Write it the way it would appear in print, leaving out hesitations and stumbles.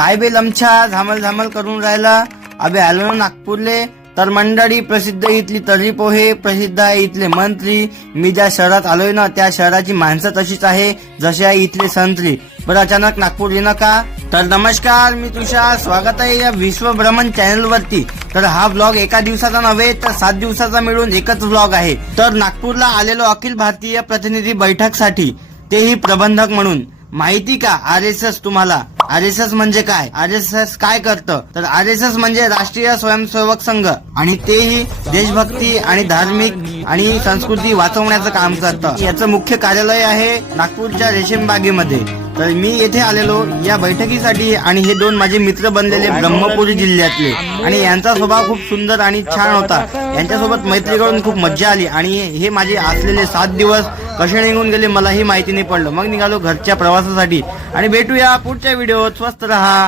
काय बे लमछा झामल झामल करून राहिला? अबे आलो ना नागपूरले तर मंडळी प्रसिद्ध इथली तर्री पोहे, प्रसिद्ध आहे इथले मंत्री. मी ज्या शहरात आलोय ना त्या शहराची माणसं तशीच आहे जसे आहे इथले संत्री. बरं अचानक नागपूर येणं का? तर नमस्कार, मी तुषार, स्वागत आहे या विश्व भ्रमण चॅनल वरती. तर हा व्लॉग एका दिवसाचा नव्हे तर 7 दिवसाचा मिळून एकच व्लॉग आहे. तर नागपूरला आलेलो अखिल भारतीय प्रतिनिधी बैठकसाठी, तेही प्रबंधक म्हणून. माहिती का RSS तुम्हाला? RSS म्हणजे काय? RSS काय करतं? तर RSS म्हणजे राष्ट्रीय स्वयंसेवक संघ, आणि तेही देशभक्ती आणि धार्मिक आणि संस्कृती वाचवण्याचं काम करतं. याचं मुख्य कार्यालय आहे नागपूरच्या रेशीमबागेमध्ये. तर मी येथे आलेलो या बैठकीसाठी, आणि हे 2 माझे मित्र बनलेले ब्रह्मपुरी जिल्ह्यातले, आणि यांचा स्वभाव खूप सुंदर आणि छान होता. यांच्यासोबत मैत्री करून खूप मज्जा आली, आणि हे माझे असलेले 7 दिवस कसे निघून गेले मलाही माहिती नाही पडलं. मग निघालो घरच्या प्रवासासाठी, आणि भेटूया पुढच्या व्हिडिओत. स्वस्त रहा.